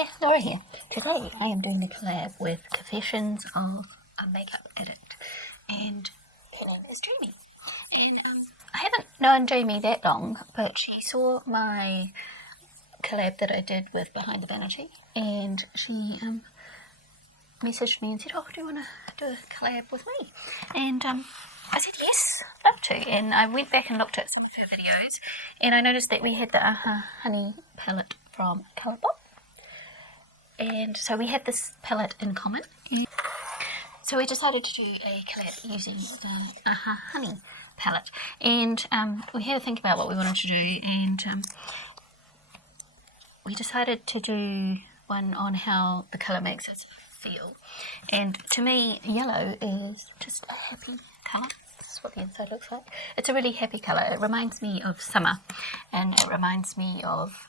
Hi, Laura here. Today I am doing the collab with Confessions of a Makeup Addict, and her name is Jamie. And I haven't known Jamie that long, but she saw my collab that I did with Behind the Vanity, and she messaged me and said, "Oh, do you want to do a collab with me?" And I said yes, love to. And I went back and looked at some of her videos, and I noticed that we had the Honey palette from Colourpop. And so we have this palette in common. So we decided to do a collab using the Honey palette. And we had to think about what we wanted to do, and we decided to do one on how the colour makes us feel. And to me, yellow is just a happy colour. This is what the inside looks like. It's a really happy colour. It reminds me of summer, and it reminds me of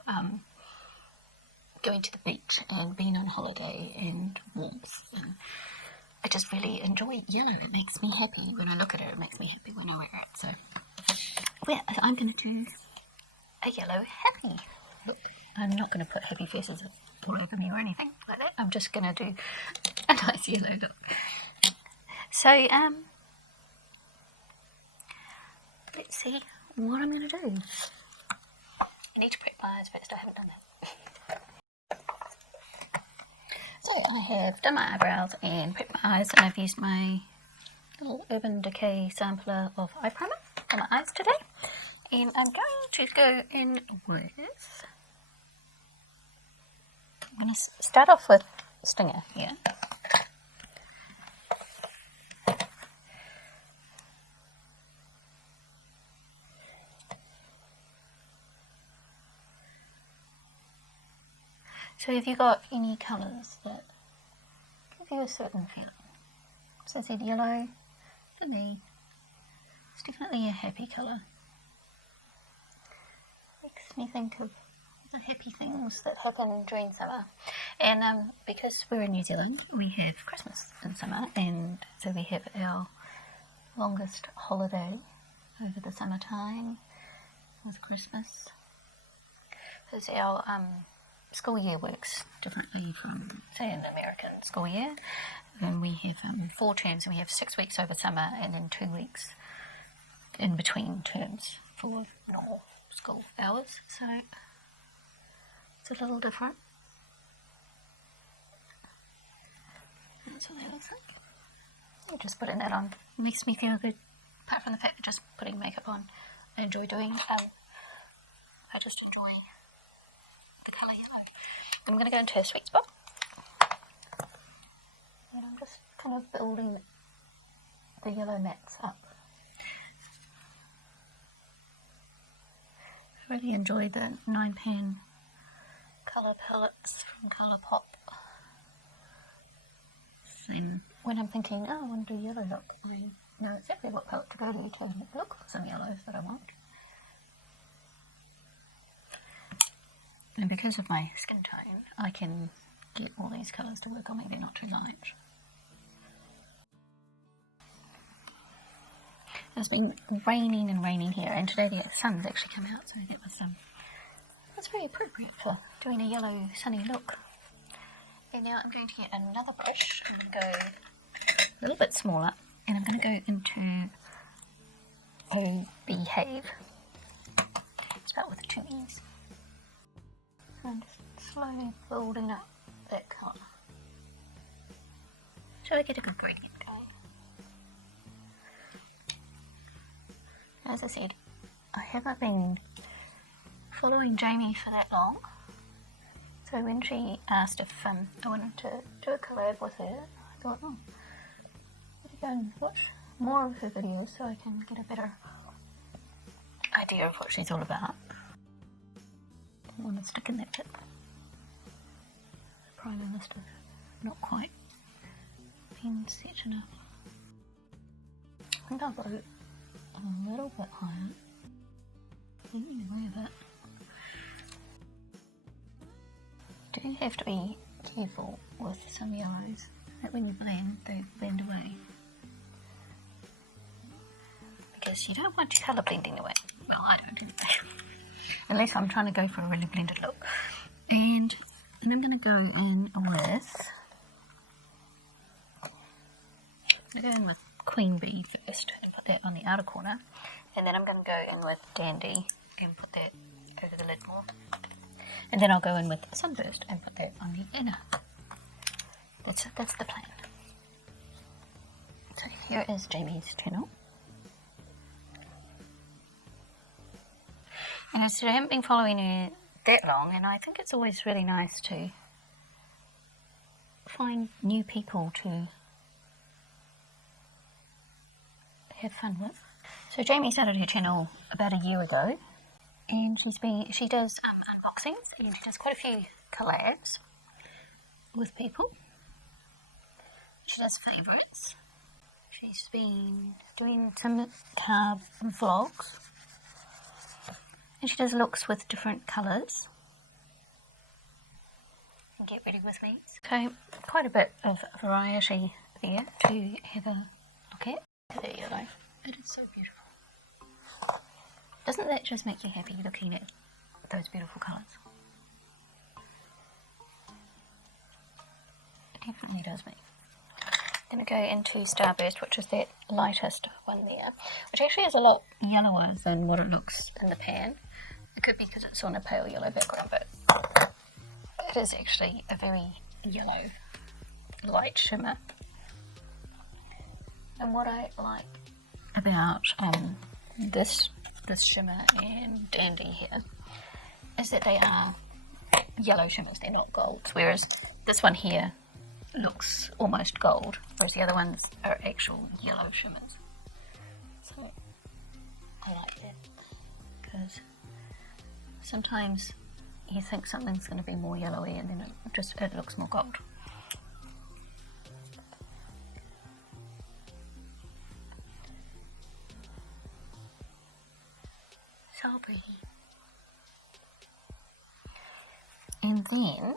going to the beach and being on holiday and warmth. And I just really enjoy yellow. It makes me happy when I look at it. It makes me happy when I wear it. So well, I'm going to do a yellow happy look. I'm not going to put happy faces all over me or anything like that. I'm just going to do a nice yellow look. So let's see what I'm going to do. I need to prep my eyes first. I haven't done that. So I have done my eyebrows and prepped my eyes, and I've used my little Urban Decay sampler of eye primer for my eyes today. And I'm going to go in with... I'm going to start off with Stinger here. So have you got any colours that give you a certain feeling? So I said yellow, for me, it's definitely a happy colour. Makes me think of the happy things that happen during summer. And because we're in New Zealand, we have Christmas in summer, and so we have our longest holiday over the summertime with Christmas. Because our school year works differently from, say, an American school year. And we have 4 terms, and we have 6 weeks over summer, and then 2 weeks in between terms for normal school hours. So it's a little different. That's what they look like. I'm just putting that on. It makes me feel good. Apart from the fact that just putting makeup on, I enjoy doing. I just enjoy the colour yellow. I'm going to go into a sweet spot, and I'm just kind of building the yellow mats up. I really enjoy the 9-pan colour palettes from Colourpop. And when I'm thinking, oh, I want to do yellow look, I know exactly what palette to go to look for some yellows that I want. And because of my skin tone, I can get all these colours to work on me. They're not too light. It's been raining and raining here, and today the sun's actually come out, so that was that's very appropriate for doing a yellow sunny look. And now I'm going to get another brush. I'm going to go a little bit smaller, and I'm going to go into a Behave. Start with 2 E's. And just slowly building up that colour. So I get a good gradient going. As I said, I haven't been following Jamie for that long. So when she asked if I wanted to do a collab with her, I thought, oh, I'll go and watch more of her videos so I can get a better idea of what she's all about. Didn't want to stick in that bit. The primer must have not quite been set enough. I think I'll go a little bit higher. Anyway, a bit. Do have to be careful with some yellows that when you blend, they blend away. Because you don't want your colour blending away. Well, I don't anyway. Unless I'm trying to go for a really blended look. And And I'm going to go in with, Queen Bee first and put that on the outer corner. And then I'm going to go in with Dandy and put that over the lid more. And then I'll go in with Sunburst and put that on the inner. That's the plan. So here is Jamie's channel. And I said I haven't been following her that long, and I think it's always really nice to find new people to have fun with. So Jamie started her channel about a year ago, and she does unboxings, and she does quite a few collabs with people. She does favourites. She's been doing some carb vlogs, and she does looks with different colours. And get ready with me. So quite a bit of variety there to have a look at. Look at that yellow. It is so beautiful. Doesn't that just make you happy looking at those beautiful colours? It definitely does me. Then I go into Starburst, which is that lightest one there, which actually is a lot yellower than what it looks in the pan. It could be because it's on a pale yellow background, but it is actually a very yellow light shimmer. And what I like about this shimmer and Dandy here is that they are yellow shimmers, they're not golds, whereas this one here looks almost gold, whereas the other ones are actual yellow shimmers. So I like that, because sometimes you think something's going to be more yellowy and then it looks more gold. So pretty. And then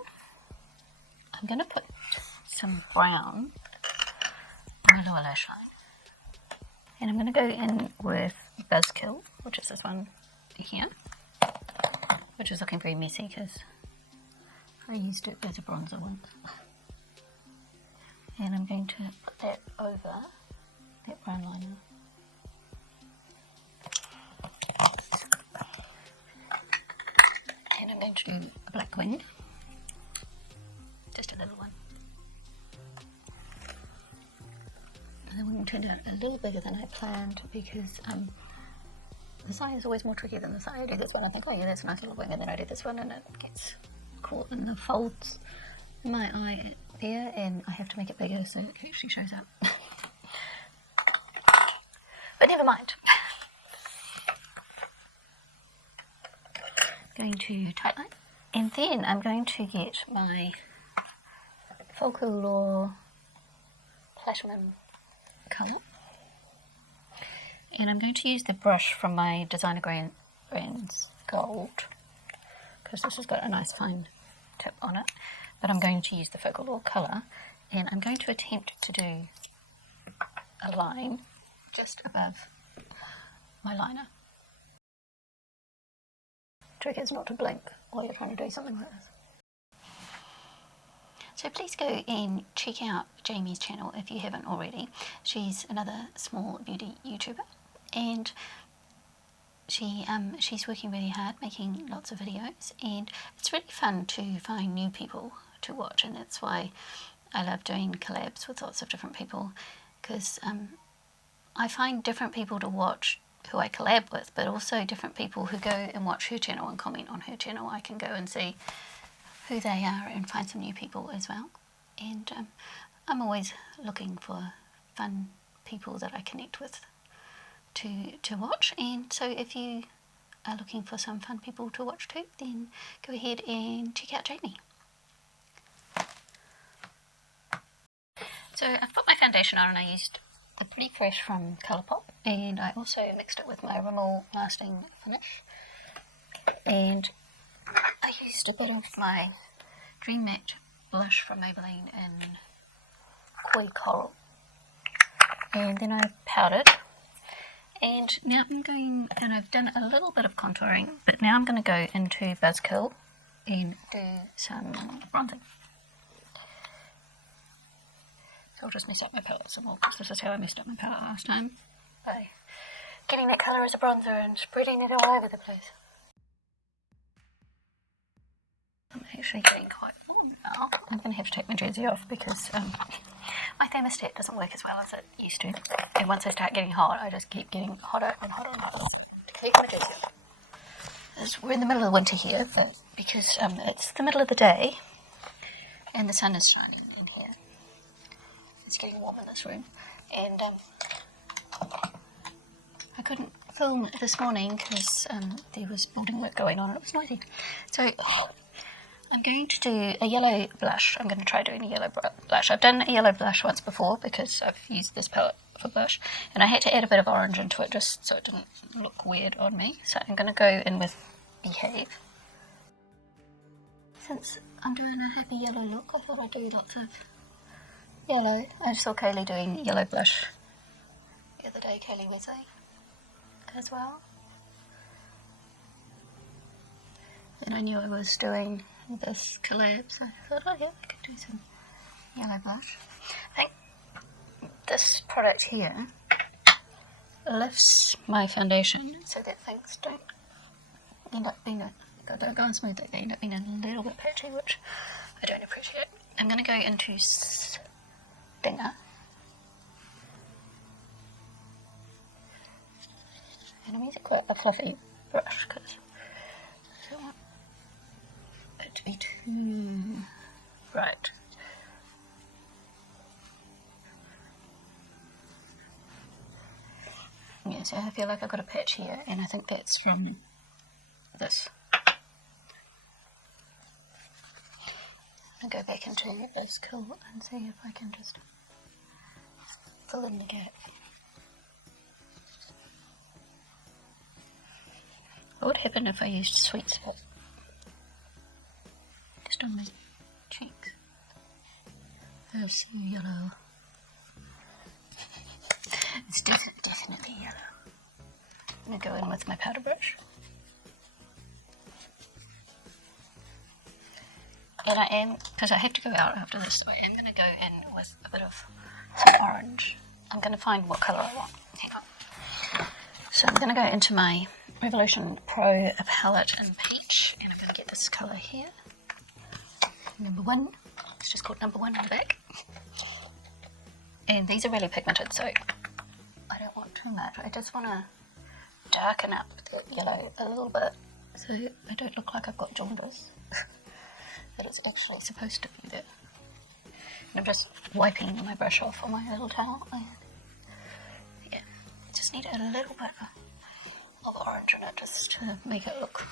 I'm going to put some brown on my lower lash line. And I'm going to go in with Buzzkill, which is this one here, which is looking very messy because I used it as a bronzer once. And I'm going to put that over that brown liner. And I'm going to do a black wing, just a little one. And the wing turned out a little bigger than I planned because this eye is always more tricky than this eye. I do this one, I think, oh yeah, that's a nice little wing, and then I do this one and it gets caught in the folds in my eye there, and I have to make it bigger so it actually shows up. But never mind. Going to tightline, and then I'm going to get my Folklore Platinum colour, and I'm going to use the brush from my Designer Brands Gold, because this has got a nice fine tip on it, but I'm going to use the Folklore colour, and I'm going to attempt to do a line just above my liner. Trick is not to blink while you're trying to do something like this. So please go and check out Jamie's channel if you haven't already. She's another small beauty YouTuber, and she's working really hard making lots of videos, and it's really fun to find new people to watch, and that's why I love doing collabs with lots of different people, because I find different people to watch who I collab with, but also different people who go and watch her channel and comment on her channel. I can go and see who they are and find some new people as well. And I'm always looking for fun people that I connect with to watch. And so if you are looking for some fun people to watch too, then go ahead and check out Jamie. So I've put my foundation on, and I used the Pretty Fresh from Colourpop, and I also mixed it with my Rimmel Lasting Finish, and I used a bit of my Dream Matte blush from Maybelline in Koi Coral, and then I powdered, and now I've done a little bit of contouring, but now I'm going to go into Buzzkill and do some bronzing. So I'll just mess up my palette some more, because this is how I messed up my palette last time, by getting that colour as a bronzer and spreading it all over the place. I'm actually getting quite warm now. I'm going to have to take my jersey off because my thermostat doesn't work as well as it used to. And once I start getting hot, I just keep getting hotter and hotter and hotter. So I have to keep my jersey off. We're in the middle of winter here, but because it's the middle of the day and the sun is shining in here. It's getting warm in this room. And I couldn't film this morning because there was building work going on and it was noisy. So I'm going to do a yellow blush. I'm going to try doing a yellow blush. I've done a yellow blush once before because I've used this palette for blush, and I had to add a bit of orange into it just so it didn't look weird on me. So I'm going to go in with Behave. Since I'm doing a happy yellow look, I thought I'd do lots of yellow. I saw Kailee doing yellow blush the other day, Kailee Wesley as well. And I knew I was doing this collab, so I thought, oh yeah, I could do some yellow blush. I think this product here lifts my foundation so that things don't end up being don't go on smoothly, they end up being a little bit patchy, which I don't appreciate. I'm going to go into Stinger. And I'm using quite a fluffy brush because I don't want it to be too bright. Yeah, so I feel like I've got a patch here, and I think that's from this. I'll go back into this cool and see if I can just fill in the gap. What would happen if I used Sweet Spot just on my cheeks? There's yellow. It's definitely yellow. I'm going to go in with my powder brush. And I am, because I have to go out after this, so I am going to go in with a bit of some orange. I'm going to find what colour I want. Hang on. So I'm going to go into my Revolution Pro palette in peach, and I'm going to get this colour here. Number 1. It's just called Number 1 on the back. And these are really pigmented, so I don't want too much. I just want to darken up the yellow a little bit so I don't look like I've got jaundice. That it's actually supposed to be there. And I'm just wiping my brush off on my little towel. Yeah, just need a little bit of orange in it just to make it look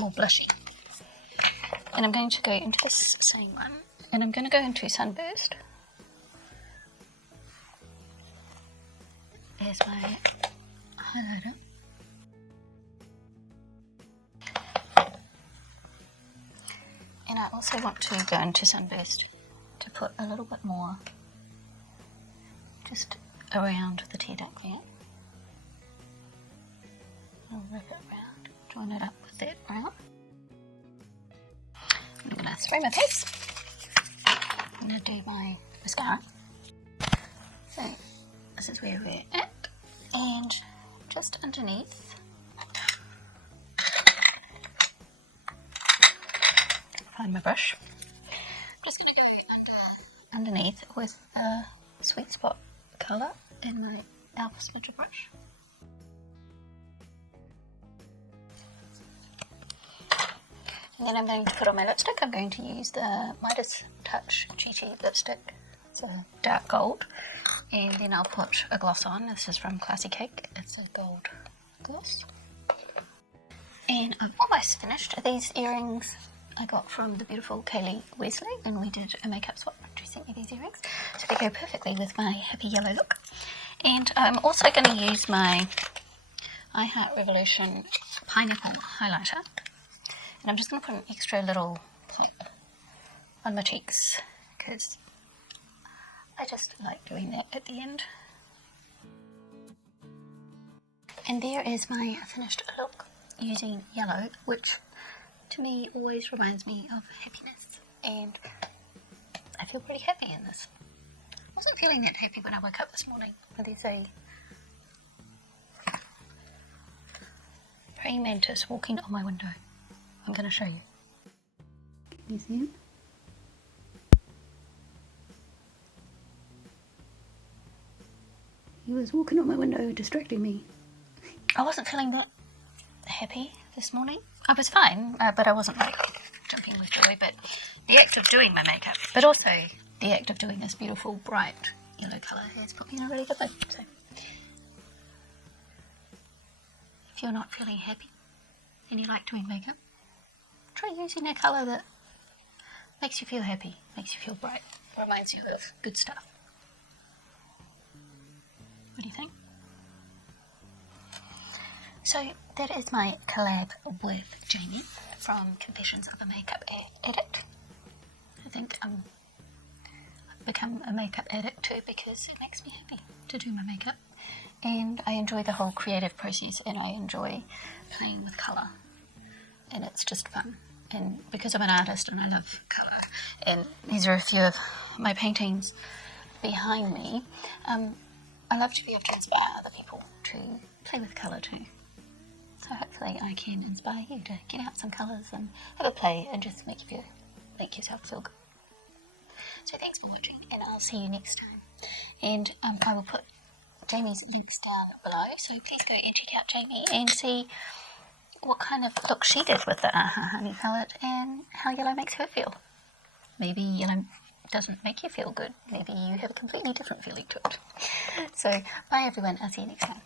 more blushy. And I'm going to go into this same one, and I'm going to go into Sunburst as my highlighter. And I also want to go into Sunburst to put a little bit more just around the tear duct there. I'll wrap it around, join it up with that brown. I'm going to spray my face. I'm going to do my mascara. So this is where we're at. And just underneath, find my brush. I'm just going to go underneath with a Sweet Spot colour in my Alpha Smidger brush. And then I'm going to put on my lipstick. I'm going to use the Midas Touch GT lipstick. It's a dark gold. And then I'll put a gloss on. This is from Classy Cake. It's a gold gloss. And I've almost finished. These earrings I got from the beautiful Kailee Wesley, and we did a makeup swap. She sent me these earrings, so they go perfectly with my happy yellow look. And I'm also going to use my I Heart Revolution Pineapple highlighter, and I'm just going to put an extra little pipe on my cheeks because I just like doing that at the end. And there is my finished look using yellow, which to me always reminds me of happiness, and I feel pretty happy in this. I wasn't feeling that happy when I woke up this morning. There's a praying mantis walking on my window. I'm going to show you. Can you see him? He was walking on my window, distracting me. I wasn't feeling that happy this morning. I was fine, but I wasn't like jumping with joy. But the act of doing my makeup, but also the act of doing this beautiful bright yellow colour has put me in a really good mood. So if you're not feeling happy and you like doing makeup, try using a colour that makes you feel happy, makes you feel bright, reminds you of good stuff. What do you think? So that is my collab with Jamie from Confessions of a Makeup Addict. I think I've become a makeup addict too because it makes me happy to do my makeup, and I enjoy the whole creative process, and I enjoy playing with colour, and it's just fun. And because I'm an artist and I love colour, and these are a few of my paintings behind me, I love to be able to inspire other people to play with colour too. So hopefully I can inspire you to get out some colours and have a play and just make yourself feel good. So thanks for watching, and I'll see you next time. And I will put Jamie's links down below, so please go and check out Jamie and see what kind of look she did with the Aha Honey palette and how yellow makes her feel. Maybe yellow doesn't make you feel good. Maybe you have a completely different feeling to it. So bye everyone, I'll see you next time.